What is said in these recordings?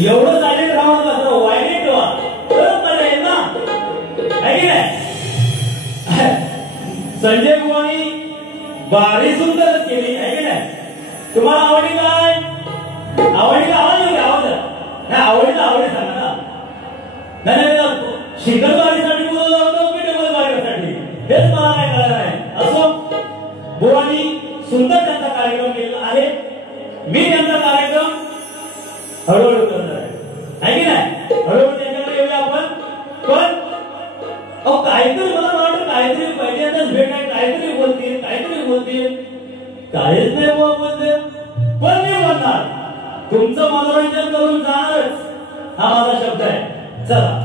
एवढं सायलेंट राहून कसं वाईट ठेवा परत मला येईल ना आहे की नाही. संजय बुवानी बारी सुंदरच केली आहे की नाही. तुम्हाला आवडली काय आवडली आवाज होती आवाज नाही आवडीला आवडी सांगा ना. नाही शिखर बारीसाठी बोलवलं होतं की टेबल बारीसाठी हेच मला काय कळलं नाही. असो बुवानी सुंदर त्यांचा कार्यक्रम केलेला आहे. मी त्यांचा कार्यक्रम हळूहळू करणार आहे की नाही. हळूहळू त्यांच्याकडे येऊया आपण. पण काहीतरी मला वाटतं काहीतरी पहिल्यांदाच भेट आहे काहीतरी बोलतील काहीच नाही बोलते. पण मी बोलणार तुमचं मनोरंजन करून जाणारच हा माझा शब्द आहे. चला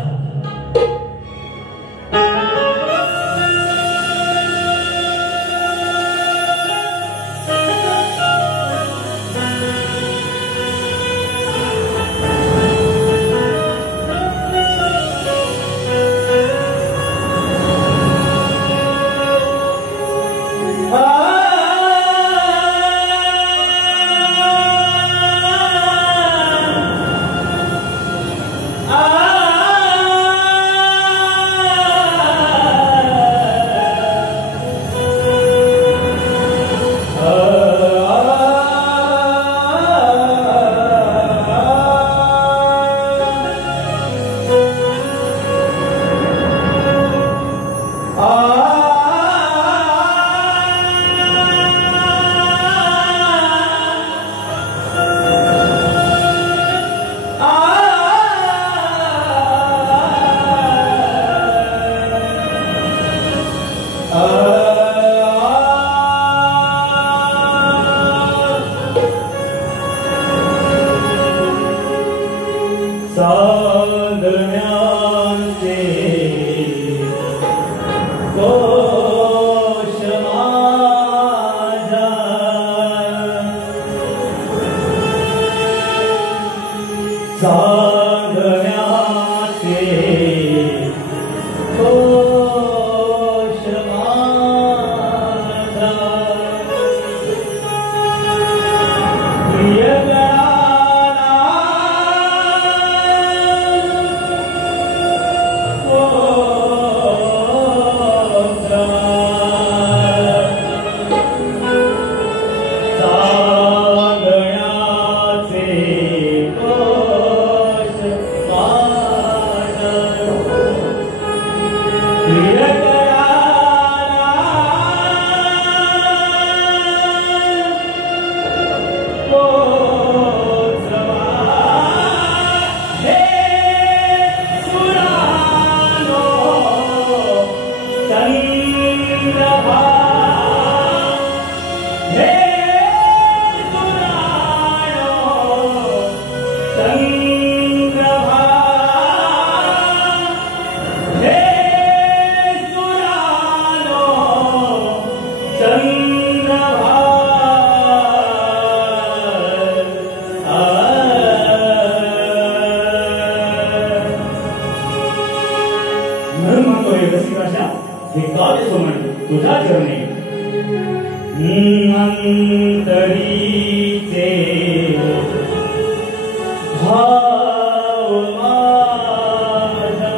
Ah म्हणून म्हणतोय रसिकाशा हे काव्य सोमण तुझ्या चरणी अंतरीचे भाव माझा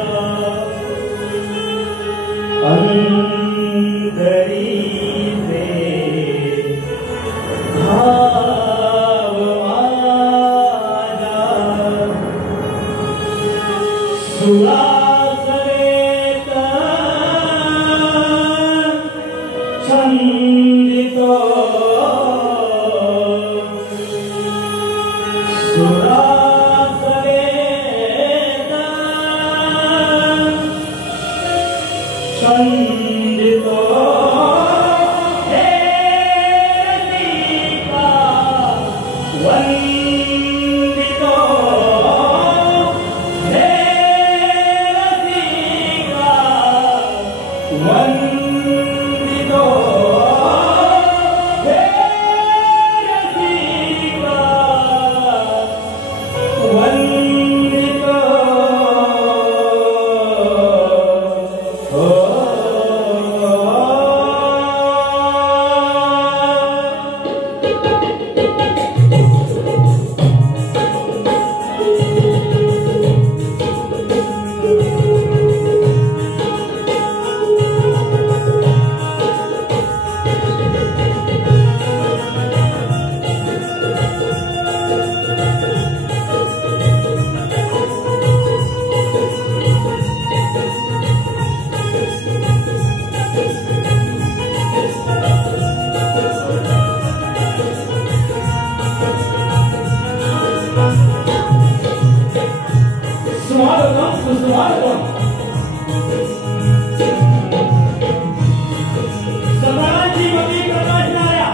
अंतरीचे भाव माझा सुरासरेत छंदितो सुरासरेत छंदितो हे रसिका वंदितो हे रसिका वंदितो हे रसिका वंदितो स्वागतम सगळ्यांची मती प्रकाशणाऱ्या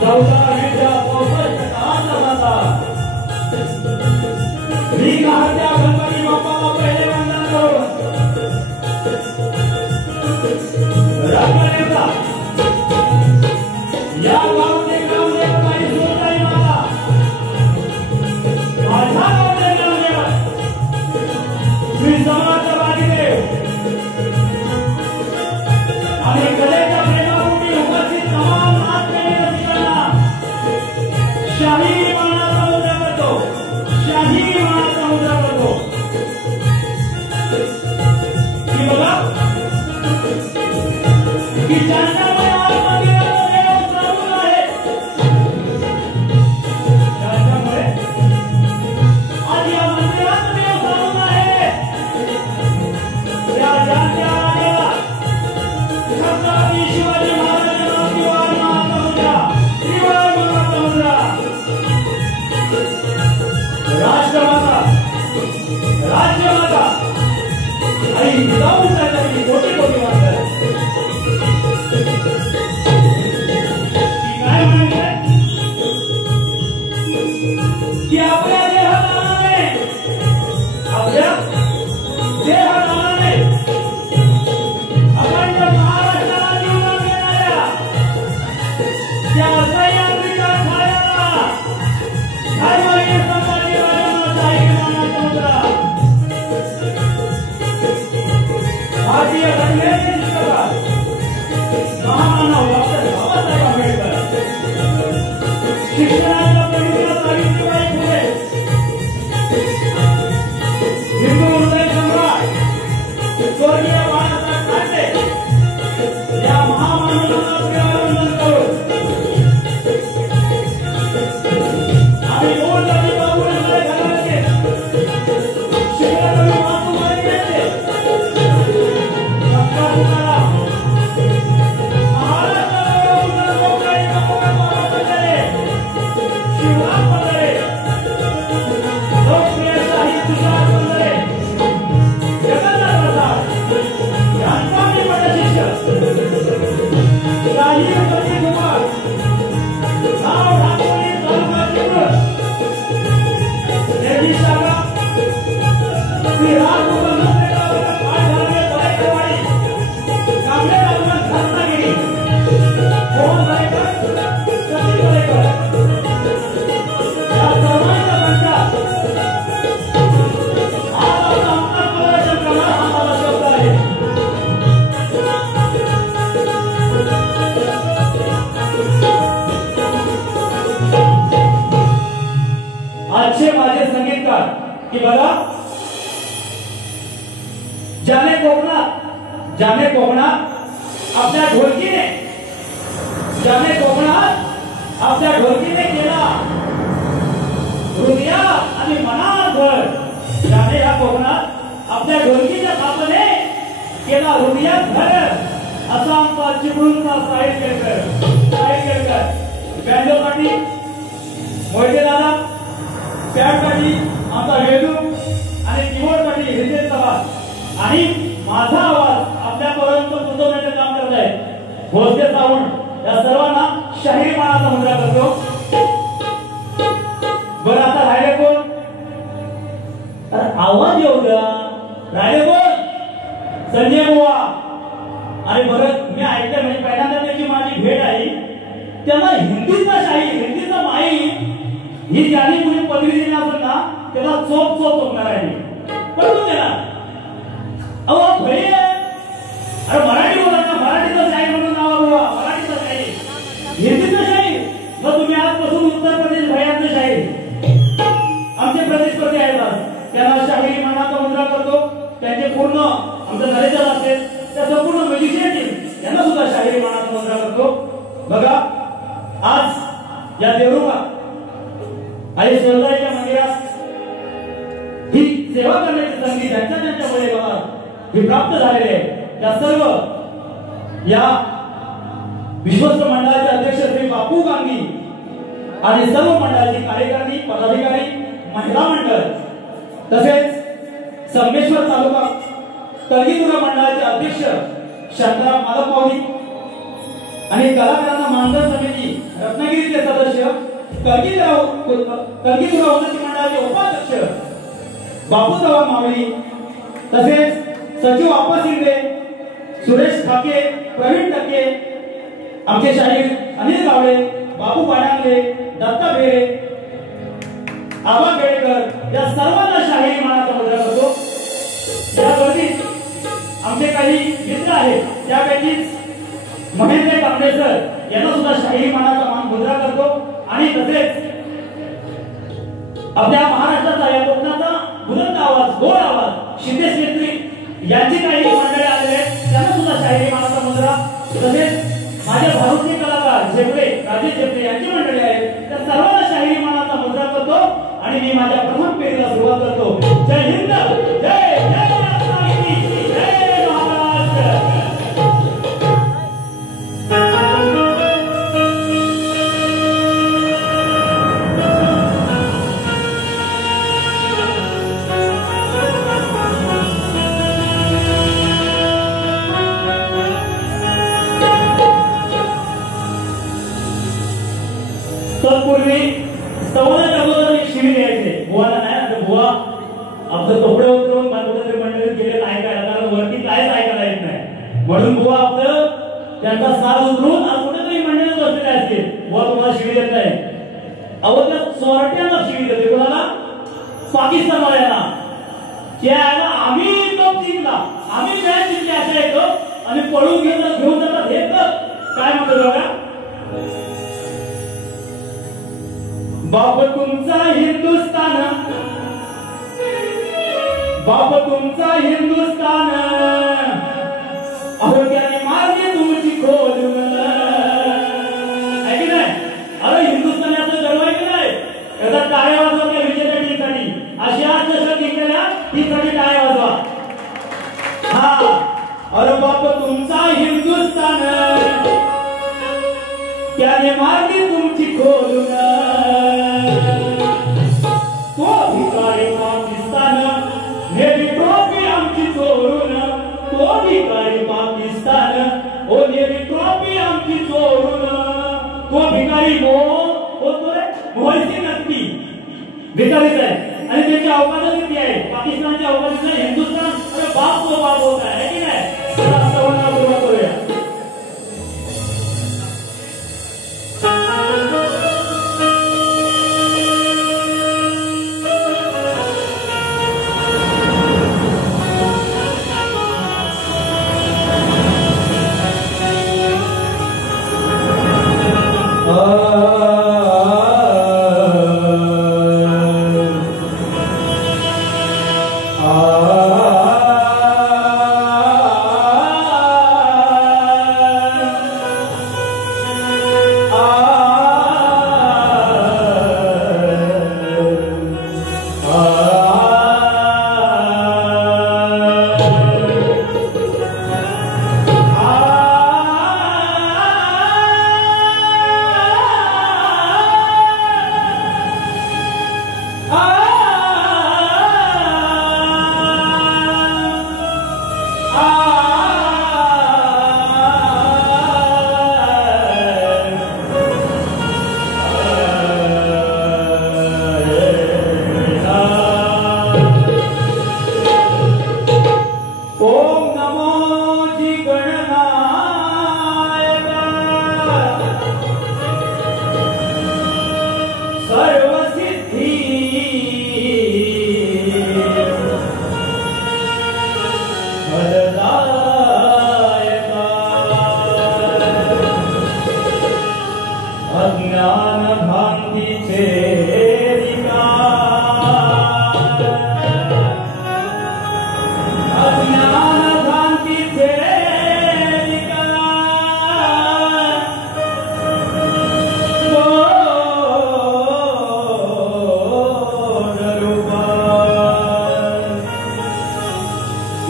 चौदाव्या पावसाळ्याचा मी गाहत्या गणपती बाप्पाला पहिले वंदन करून रामदेवता या गावचे ग्रामदेव काही सोडताही मला माझा गावचे ग्रामदेव श्री समर्थ वागीदेव आणि कलेच्या प्रेमापोटी उपस्थित तमाम नाचकरी रसिकांना शाही मानाचा मुद्रा करतो शाही मानाचा मुद्रा करतो की बघा की ज्यांच्यामुळे आज मंदिराचा देव चालू आहे ज्यांच्यामुळे आज या मंदिराचा देव चालू आहे त्या ज्यांच्या देवा छत्रपती शिवाजी महाराजांना दिवाण मानाचा मुद्रा दिवाण मानाचा मुद्रा राष्ट्रमाता राज्यमाता आणि जिजाऊसाहेबांची कोटी कोटी वंदन काय म्हणते की आपल्या देहदानाने अखंड महाराष्ट्राला जीवन देणाऱ्या त्या सह्याद्रीच्या छायाला धर्मवीर संभाजी राजांना शाही मानाचा मुद्रा भारतीय घटनेचे शिल्पकार महामानव डॉक्टर बाबासाहेब आंबेडकर शिक्षणाचा पवित्र सावित्रीबाई फुले हिंदू हृदय सम्राट स्वर्गीय बाळासाहेब ठाकरे या महामानवांना अभिवादन करून आम्ही दोन जाती बाबूने घालायचे शिक्षणाकडे मातुमारी घेतले ज्याने कोकणात आपल्या ढोलकीने केला हृदया आणि मनात घर, ज्याने या कोकणात आपल्या ढोलकीच्या थापाने केला हृदयात घर, असा आमचा चिपळूणचा साहिल केळकर. बँजोसाठी मोहिते दादा, पॅडसाठी आमचा वेदू आणि कीबोर्डसाठी हितेश चव्हाण आणि माझा आवाज आपल्यापर्यंत पोहोचवण्याचे काम करत आहे भोसले सावंत. या सर्वांना शाहिरी मानाचा मुद्रा करतो. बरं आता राहिले कोण? आवाज येऊ द्या. राहिले कोण? संजय बुवा आणि भरत. मी ऐकलं म्हणजे पहिल्यांदा त्याची माझी भेट आहे. त्यांना हिंदीचा शाहीर, हिंदीचा माहीर ही ज्याने कुणी पदवी दिली असेल ना त्याला चोप होणार आहे. कळून गेला अहो भय. अरे मराठी बोला ना, मराठीचा शाहीर म्हणून नाव बोला. मराठीचा शाहीर, हिंदीचा शाहीर. मग तुम्ही आजपासून उत्तर प्रदेश भयाचे शाहीर आमचे प्रतिस्पर्धी आहेत. त्यांना शाहिरी मानाचा मुद्रा करतो. त्यांचे पूर्ण आमचं नरेंद्र असेल त्या संपूर्ण म्युझिशियन टीम यांना सुद्धा शाहिरी मानाचा मुद्रा करतो. बघा आज या देवरुखा आणि शहराच्या मंदिरात ही सेवा करण्याची संधी ज्यांच्यामुळे बघा ही प्राप्त झालेली आहे. त्या सर्व या विश्वस्त मंडळाचे अध्यक्ष श्री बापू गांधी आणि सर्व मंडळाची कार्यकारिणी, पदाधिकारी, महिला मंडळ तसेच संगमेश्वर तालुका तळगीतुरा मंडळाचे अध्यक्ष शांताराम मालकमावली आणि कलाकारांना मानधन समिती रत्नागिरीचे सदस्य तळगीतुरा उन्नती मंडळाचे उपाध्यक्ष बापू चव्हाण मावळी तसेच सचिव आपा शिंदे, सुरेश ठाके, प्रवीण टक्के, आमचे शाहीर अनिल गावडे, बापू पाण्याले, दत्ता बेरे, आबा बेळेकर या सर्वांना शाहिरी मानाचा मुद्रा करतो. या गर्दीत आमचे काही मित्र आहेत त्यापैकीच महेंद्र कांबळे सर यांना सुद्धा शाहिरी मानाचा मान मुद्रा करतो. आणि तसेच आपल्या महाराष्ट्राचा या कोकणाचा बुलंद आवाज, गोड आवाज शिंदे शेत्री यांची काही मंडळी आलेले आहेत त्यांना सुद्धा शाहिरी मानाचा मुद्रा. तसेच माझे भारतीय कलाकार झेपडे, राजेश झेपडे यांची मंडळी आहेत त्या सर्वांना शाहिरी मानाचा मुद्रा करतो. आणि मी माझ्या प्रथम पेढीला सुरुवात करतो. जय हिंद, जय जय रत्नागिरी, जय महाराष्ट्र. तत्पूर्वी सवालाच्या अगोदर एक शिवी द्यायचे. बुवाला नाही, बुवा आपलं कपडे उतरवून कुठेतरी मंडळीत गेले ऐकायला, कारण वरती काहीच ऐकायला येत नाही. म्हणून बुवा आपलं त्यांचा साज उतरून आज कुठेतरी मंडळीत बसलेले असतील. बुवा तुम्हाला शिवी देत नाही. अहो त्या चोरट्यांना शिवी देते. कोणाला? पाकिस्तान वाल्यांना. त्याला आम्ही तो जिंकला, आम्ही मॅच जिंकली अशा येतो आणि पळून घेऊन जातात. हे काय म्हणतो बघा. बाप तुमचा हिंदुस्तान, बाप तुमचा हिंदुस्तान, अहो त्याने मारली तुमची खोल. आहे की नाही? अरे हिंदुस्थानाचं गर्व आहे की नाही? याचा टाळ्या वाजवा त्या विजेत्या टीमसाठी. अशा चषक जिंकलेल्या टीमसाठी टाळ्या वाजवा. हा अरे बाप तुमचा हिंदुस्तान, त्याने मारली तुमची खोलून. तो भिकारी पाकिस्तान नेली ट्रॉफी आमची चोरून. तो भिकारी पाकिस्तान ओ नेली ट्रॉफी आमची चोरून. तो भिकारी होतो रे मोहसी नक्की भिकारीच आहे आणि त्याची अवकाश किती आहे? पाकिस्तानची अवकाश नाही, हिंदुस्थान अरे बाप तो बाप होत आहे की नाही? सुरुवात करूया.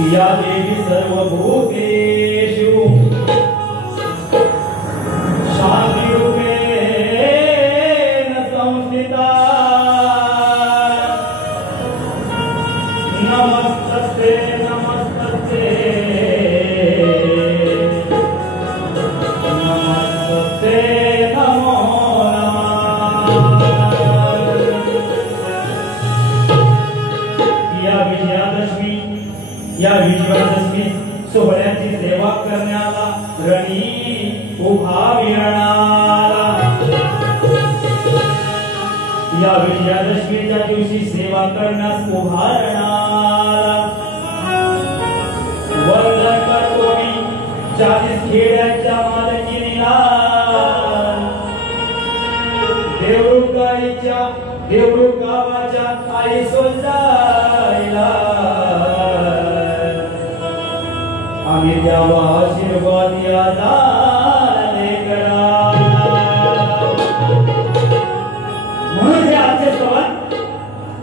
या देवी सर्वभूतेषु शान्तिरूपेण संस्थिता नमस्ते नमस्ते नमस्ते नमो नमः। या विजयादशमी सोहळ्याची सेवा करण्याला रणी उभा विरणाला। या विजयादशमीच्या दिवशी सेवा करण्यास उभा रणाला वंदन करतो मी 40 खेड्याच्या मालकीनीला देवरुख गावाच्या आई सोजायला आम्ही द्यावा आशीर्वाद या लेकरा। म्हणून हे आजचे श्रवण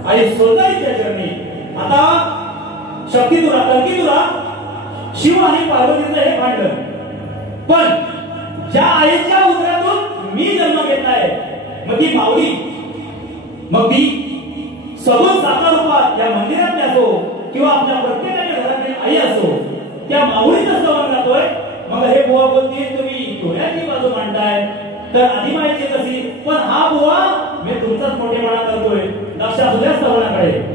आई सोजाईच्या चरणी। आता शक्तितुरा कल्कितुरा शिव आणि पार्वतीचं हे भांडण, पण ज्या आईच्या उदरातून मी जन्म घेतलाय मग ती माऊली, मग ती सगुण साकार रूपात या मंदिरातली असो किंवा आपल्या प्रत्येकाच्या घरातली आई असो, त्या माऊलीचं स्तवन करतोय। मग हे बुवा बोलतील तुम्ही डोळ्याची बाजू मांडताय तर आदिमाईची कशी, पण हा बुवा मी तुमचाच मोठेपणा करतोय। लक्षात उद्या स्तवनाकडे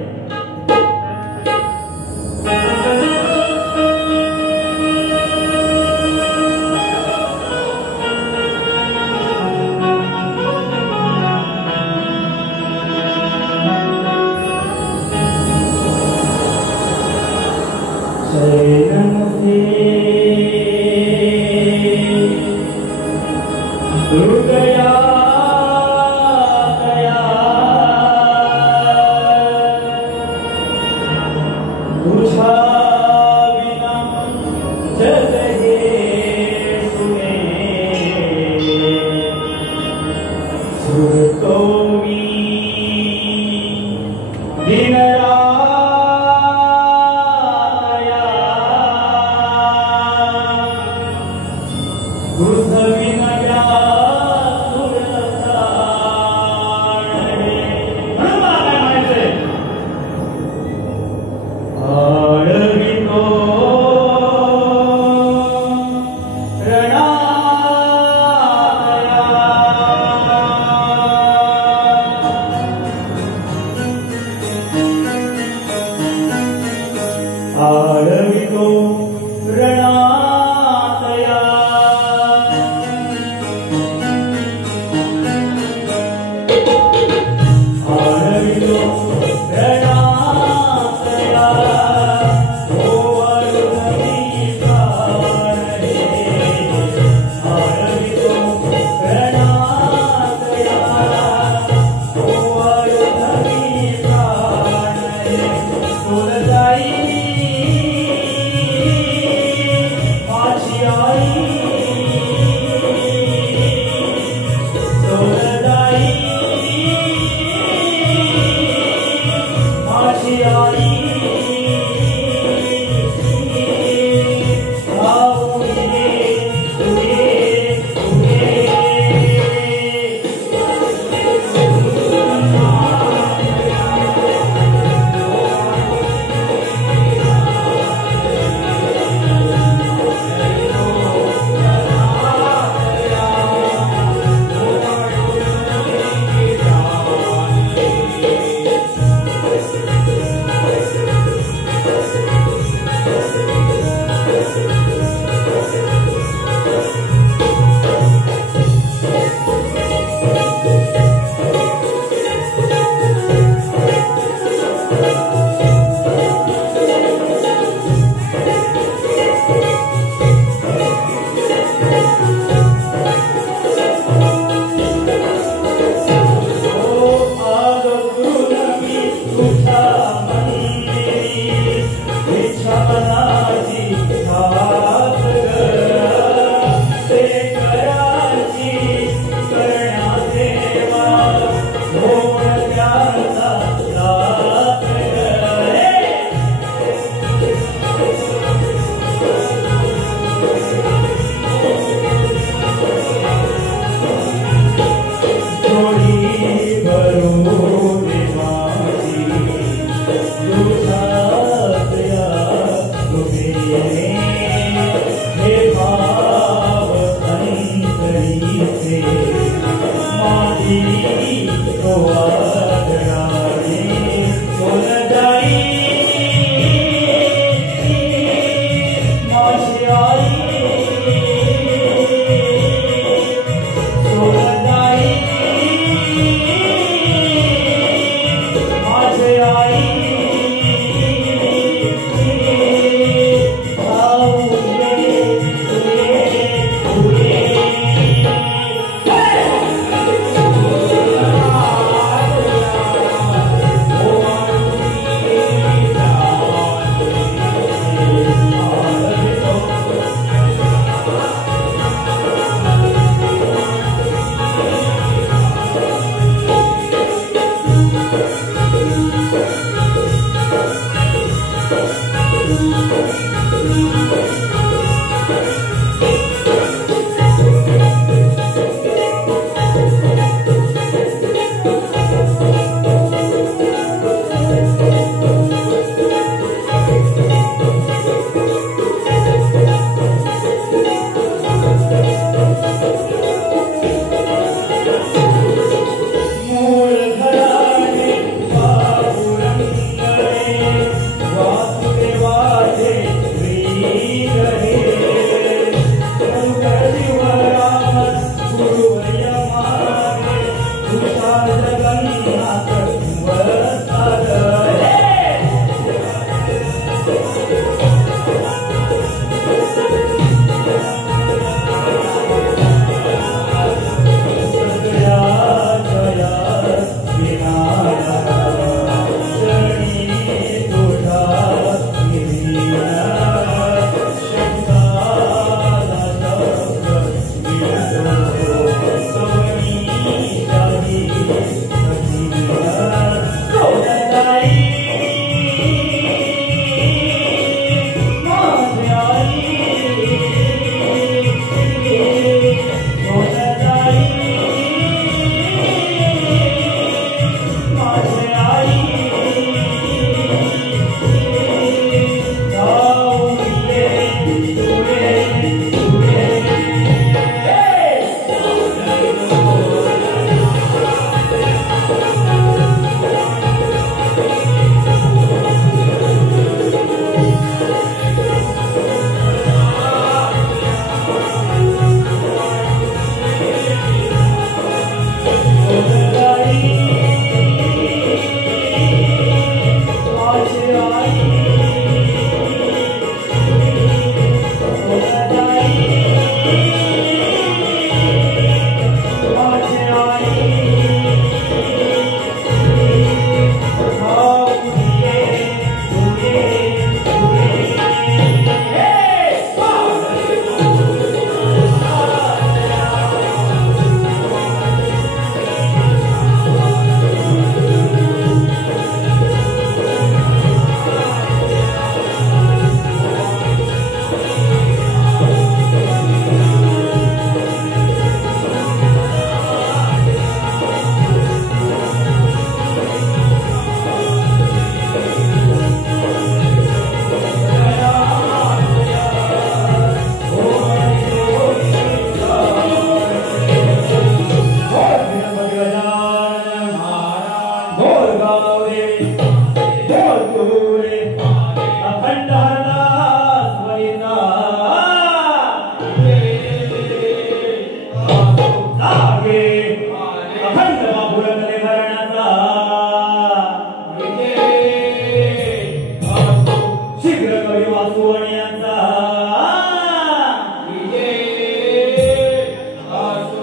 वासुवण यांचा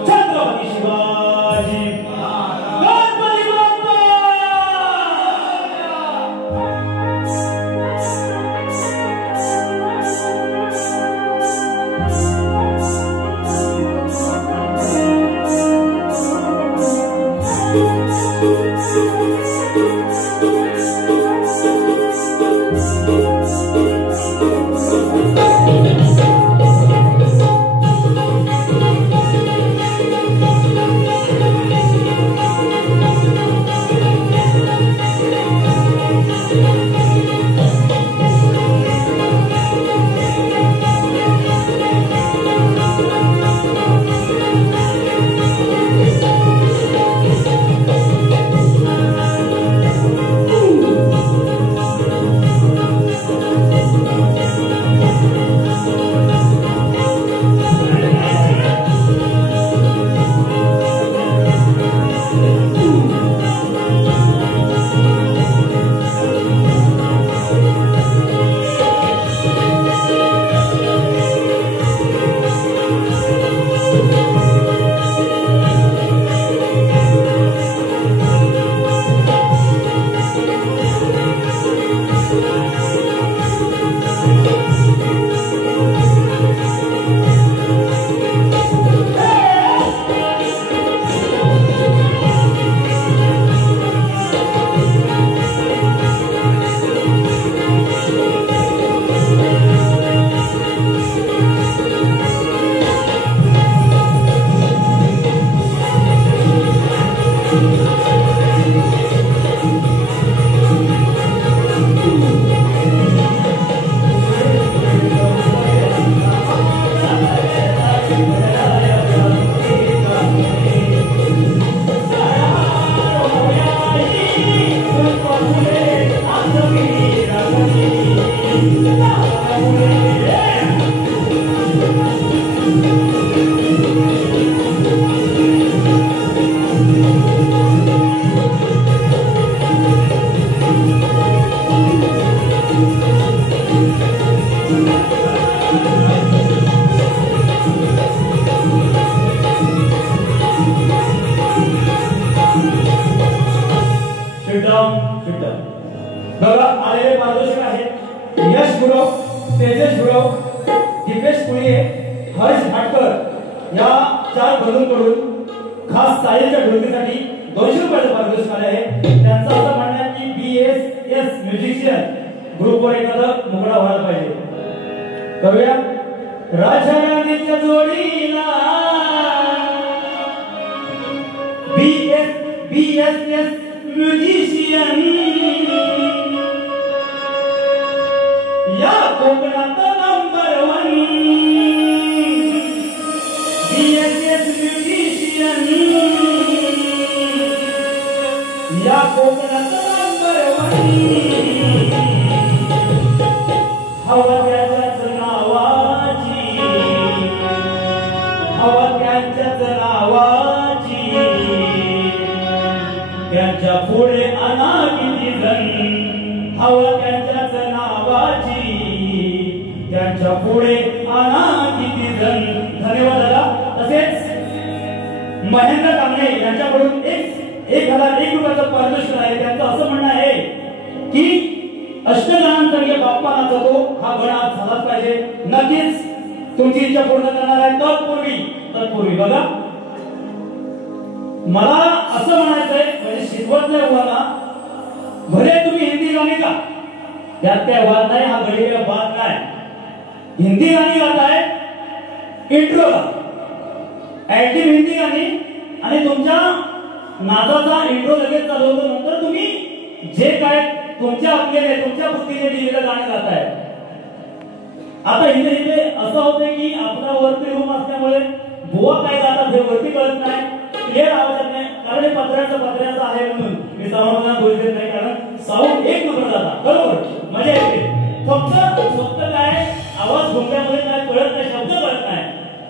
छत्रपती शिवाजी गणपती बाप्पा बघा आलेले पारदर्शक आहेत यश गुरव, तेजस गुरव, दीपेश पुळे, हर्ष भाटकर या 4 बंधूंकडून खास सायलच्या ढोलकीसाठी 200 रुपयाचं पारितोषिक आले आहे. त्यांचं असं म्हणणं आहे की BSS म्युझिशियन ग्रुपवर एखादं मुकडा व्हायला पाहिजे. करूया राजा राणीच्या जोडीला BSS म्युझिशियन या कोकणात नंबर 1 BSS म्युझिशियन या कोकणात नंबर 1 हवा त्याच्याच नावाची हवा त्याच्याच नावाची त्यांच्या पुढे आणा किती जण हवा त्यांच्याच नावाची त्यांच्या पुढे आणा किती जण. धन्यवाद दादा. तसेच महेंद्र कांबळे यांच्याकडून 1001 रुपयाचं पारितोषिक आहे. त्यांचं असं म्हणणं आहे की अष्टगणांचा बाप्पा नाचतो हा गण आज झालाच पाहिजे. नक्कीच तुमची इच्छा पूर्ण करणार आहे. तत्पूर्वी बघा मला असं म्हणायचंय म्हणजे शिकवतल्या मुलांना भले तुम्ही हिंदी गाणी गा त्यात काय वाद नाही. हा गडीला वाद नाही. हिंदी गाणी गाताय इंट्रो ऍक्टिव्ह हिंदी गाणी आणि तुमच्या नादाचा इंट्रो लगेच चालू होतो. नंतर तुम्ही जे काय तुमच्या आपल्याने तुमच्या बुद्धीने दिलेलं गाणं गाताय. आता इथे असं होतंय की आपला वरती रूम असल्यामुळे बुवा काय गातात हे वरती कळत नाही. क्लिअर आवाज येत नाही कारण हे पत्र्याचं आहे म्हणून मी साऊंडला बोल देत नाही कारण साऊंड एक नंबर जाता बरोबर मजा येते. फक्त काय आवाज घुमल्यामुळे काय कळत नाही शब्द कळत नाही.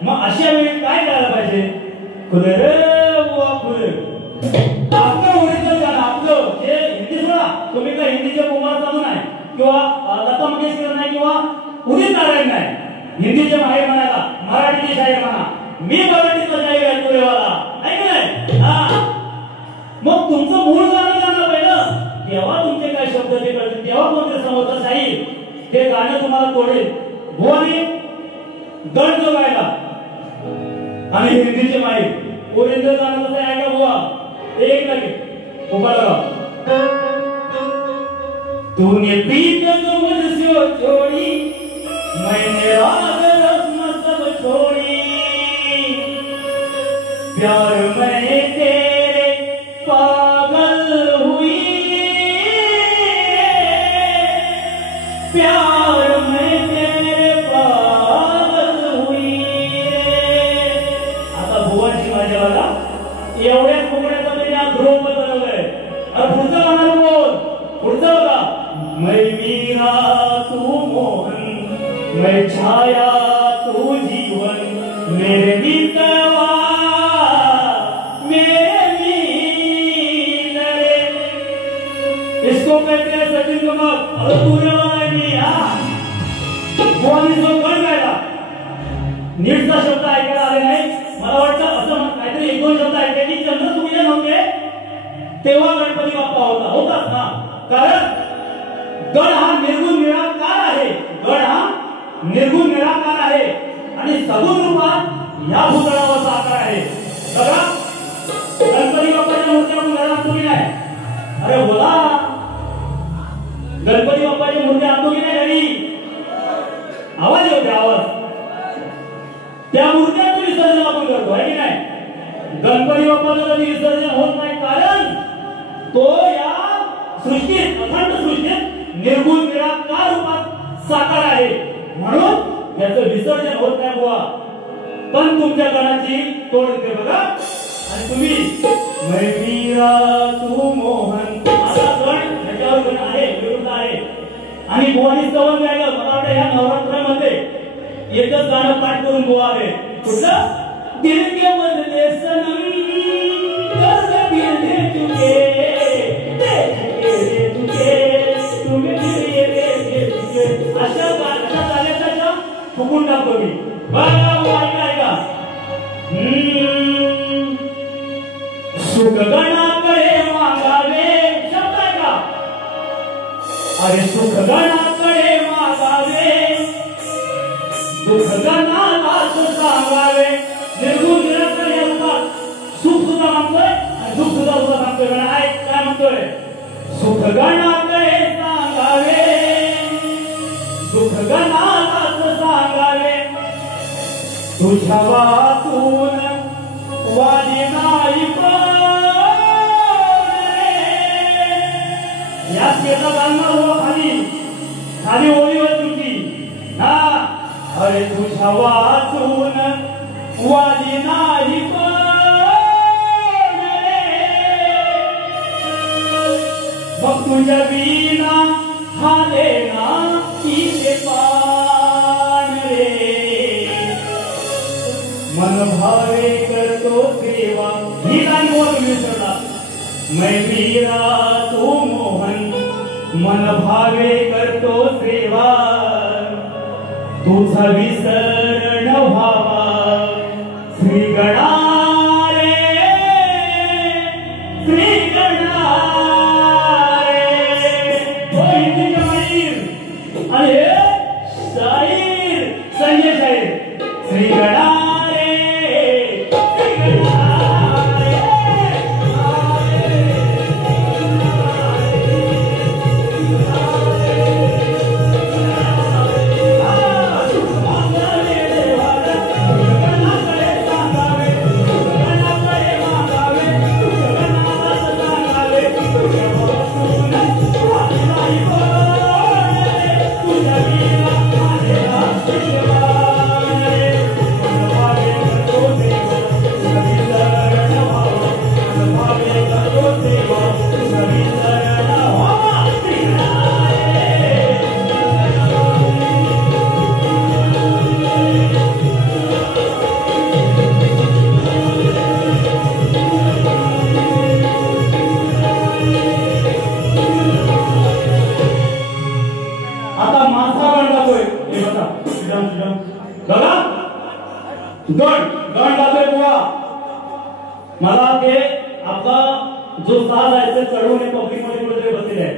मग अशा वेळी काय करायला पाहिजे. खुले रे बुवा खुले आपलं ओरिजिनल गाणं आपलं जे हिंदी सोडा तुम्ही काय हिंदीचे कुमार चालू नाही किंवा लता मंगेशकर नाही किंवा माहेर म्हणाला, मराठीची शाहीर म्हणा, मी मराठीचा शाहीर आहे तुरेवाला, आहे की नाही? हा, मग तुमचं मूळ गाणं गाणं पहिलं, तेव्हा तुमचे काय शब्द ते कळतील, तेव्हा कोणते समोरचा शाहीर ते गाणं तुम्हाला तोडेल. भुवानी गण जो गायला आणि हिंदीचे माहीर ओरिजिनल गाणं कसं आहे का बुवा, एक लगे उभा लगा. तूने प्रीत जो मुझसे छोड़ी, मैंने राग रस्म सब छोड़ी, प्यार में तेरे पागल हुई, प्यार में तेरे पागल हुई. आता भुवनची माझ्या बघा एवढ्या कोकड्याचा तरी आज ध्रुव बनवलंय. अरे पुढचं गाणं बोल, पुढचं बघा. मैं मीरा तू मोहन, मैं छाया तू जीवन, मेरे मितवा मेरे मीनरे. इसको कहते हैं सचिन कुमार. अरे तुझ्या मी हा कोणी जो गण गायला नीटचा शब्द ऐकायला आले नाही. मला वाटतं असं काहीतरी एक दोन शब्द ऐकले की चंद्र सूर्य नव्हते तेव्हा गणपती बाप्पा होतात ना. कारण गण हा निर्गुण निराकार आहे, गण हा निर्गुण निराकार आहे आणि सगुण रूपात या भूतलावर साकार आहे. बघा गणपती बाप्पाच्या मूर्त्या घरात आणतो की नाही? अरे बोला, गणपती बाप्पाची मूर्ती आणतो की नाही घरी? आवाज येऊ द्या, आवाज. त्या मूर्त्यांचं विसर्जन आपण करतो आहे की नाही? गणपती बाप्पाचं कधी विसर्जन होत नाही, कारण तो या सृष्टीत अखंड सृष्टीत निर्गुण निराकार रूपात साकार आहे, म्हणून त्याचं विसर्जन होत नाही बुवा. पण तुमच्या गणाची तोड येते बघा. आणि तुम्ही मैं मीरा तू मोहन असा गण त्याच्यावर गण आहे, विरुद्ध आहे. आणि बुवानी स्तवन गायलं. मला वाटतं या नवरात्रामध्ये एकच गाणं पाठ करून बुवा आहे. कुठलं? दिल के बदले सनम दर्द दिल दे चुके, दे चुके तुम्ही अशा चाल्याच्या फुकून टाकतो मी. बघा ऐका, सुख गणाकडे मागावे शब्द आहे का? अरे सुख गणाकडे मागावे, दुःख गणालाच सांगावे. निर्गुण निराकार या रूपात सुख सुद्धा मागतोय आणि दुःख सुद्धा मागतोय. काय म्हणतोय? सुख गणाकडे सांगावे, दुःख गणालाच सांगावे, तुझ्या वाचून वाली नाही पण या शेतात आणणार हो खाली खाली ओळीवर तुझी हा. अरे तुझ्या वाचून वाली नाही पण मग तुझ्या विना हा देना इथे पान रे. मन भावे करतो सेवा ही गाणी वर विसरला. मैं मीरा तू मोहन, मन भावे करतो सेवा, तुझा विसरण व्हावा श्री गणा रे, श्री गणा रे. हिंदीचे माहीर आणि शाहीर संजय शाहीर श्री गणा बघा गण गण गातोय बुवा. मला ते आपला जो साज आहे ते चढवून पब्लिक मध्ये कुठेतरी बसलेले आहे.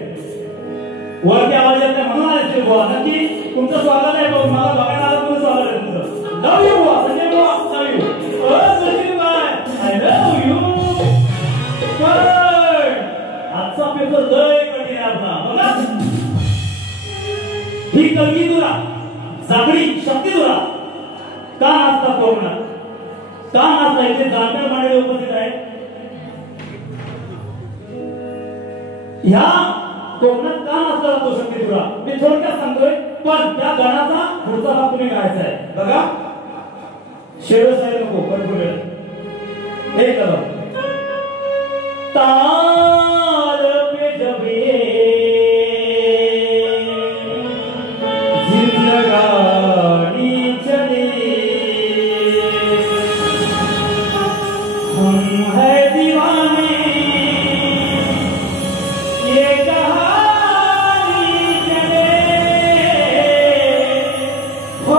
वरती आवाज येत नाही म्हणून आले बुवा. नक्की तुमचं स्वागत आहे. मला बघायला आलं तुम्ही स्वागत आहे तुमचं. लव यू बुवा. संजय बुवा love you. Sanjay bye I love you. आजचा पेपर लय कठीण आहे आपला. बघा ही कलगी दुरा सागडी शक्ती दुरा का नाचता कोकणात का नाचता इथे जाणकार मांडवे उपस्थित आहे. ह्या कोकणात का नाचला जातो शक्ती दुरा मी थोडक्यात सांगतोय. पण त्या गाण्याचा पुढचा भाग तुम्ही गायचा आहे. बघा शेर साहेब नको भरपूर हे करा. ताल पे जब ये जिंदगानी चली हम है दीवाने ये कहानी चले हो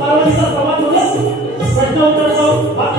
पार्वतीचा संवाद म्हणून प्रश्न उत्तर भाग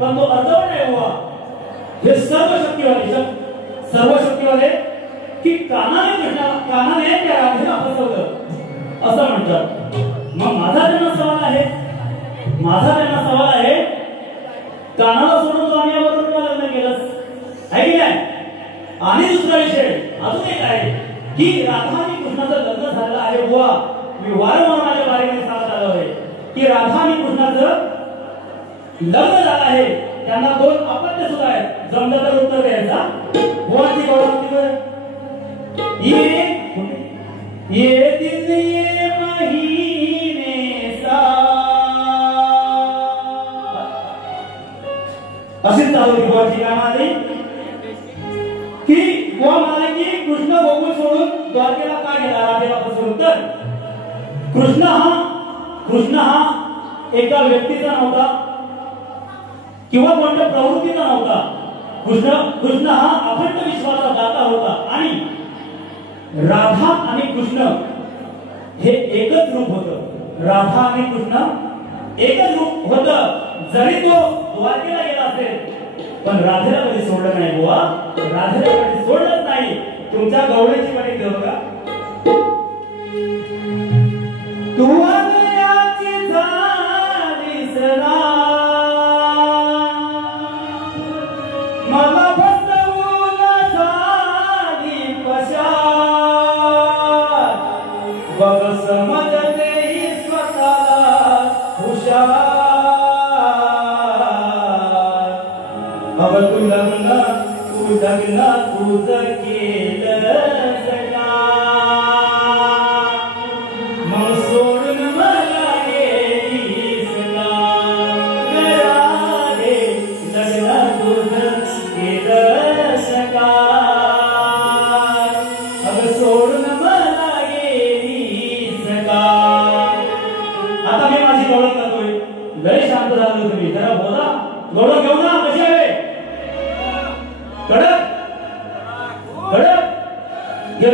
पण तो अर्धवट आहे हुआ हे सर्व शक्तिवाले की कानाने त्या राधेला फसवलं असं म्हणतात. मग माझा त्यांना सवाल आहे कानाला सोडून तू आणि याबरोबर लग्न केलंस आहे की नाही. आणि दुसरा विषय अजून एक आहे की राधा आणि कृष्णाचं लग्न झालेलं आहे बुवा. मी वारंवार माझ्या बारेमध्ये सांगत आलो आहे की राधा आणि कृष्णाचं लग्न झालं आहे. त्यांना 2 अपत्य सुद्धा आहेत. जमलं तर उत्तर द्यायचा. बुवाची गौरवती ये दिन ये महीने सा अशीच चालू की बुवाची काय म्हणाली की बुवा म्हणाले की कृष्ण गोकुळ सोडून द्वारकेला का गेला राधेला फसवून. तर कृष्ण हा एका व्यक्तीचा नव्हता किंवा कोणत्या प्रवृत्तीचा नव्हता. कृष्ण हा अखंड विश्वाचा दाता होता. आणि राधा आणि कृष्ण हे एकच रूप होतं. राधा आणि कृष्ण एकच रूप होतं. जरी तो द्वारकेला गेला असेल पण राधेला कधी सोडलं नाही बुवा. राधेला कधी सोडलंच नाही. तुमच्या गवळीची वाणी देऊ का. तू याची झाली सदा मला फसवून झाली पशार बघ समजते स्वतःला हुशार. अब तू लग्न तुझं केलं सगळा मग सोडून मला गेलीस का. राधे लग्न तुझं केलं सगळा अब सोडून मला गेलीस का. आता मी माझी गौरव करतोय. लय शांत झालो तुम्ही. जरा बोला. गौरव घेऊ ना. कशी आहे कडक कडक. हे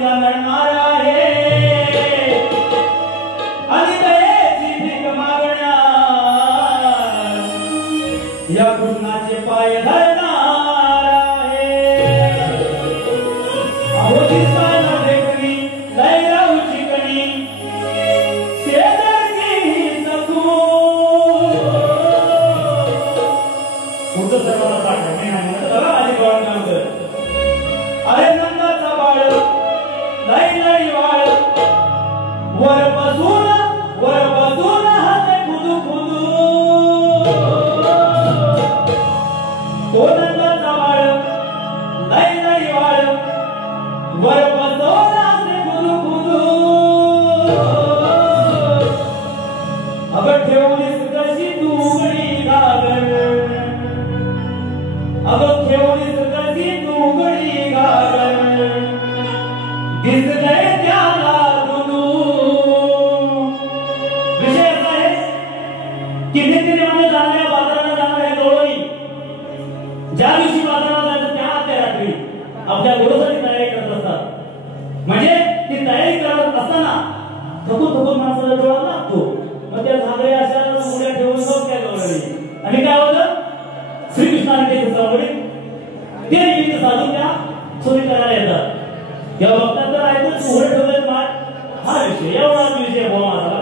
आवडीला मिळणार आहे आणि दयेची भीक मागण्या या कृष्णाचे पाय धरणार आहे आवडी साना देखणी लैराव चिकणी शेजारची सखू पुढचं सर्वांना पाठ नाही म्हणत आधी गवळण काम कर अरे नंदाचा बाळ लई लई वाळ वर बसून हाते खुदू खुदू तो नंदाचा बाळ लई लई वाळ वर बसून हाते खुदू खुदू अगं ठेवलीस कशी तू उघडी घागर अगं ठेवलीस कशी तू उघडी घागर दिसलंय त्याला दुनू विषय असा आहे की नित्यनेमाने जाणाऱ्या बाजाराला जाणाऱ्या गवळणी ज्या दिवशी बाजाराला जायचं त्या रात्री आपल्या गुरुसाठी तयारी करत असतात म्हणजे ती तयारी करत असताना थकून माणसाला डोळा लागतो मग त्या घागऱ्या अशा मुड्या ठेवून मग त्या गवळणी आणि काय होतं श्रीकृष्णाने ते सावडी ते गीत साधून त्या चोरी करायला येतात तेव्हा बघतात तर ऐकून उघडे ठेवले हा विषय एवढाच विषय बोला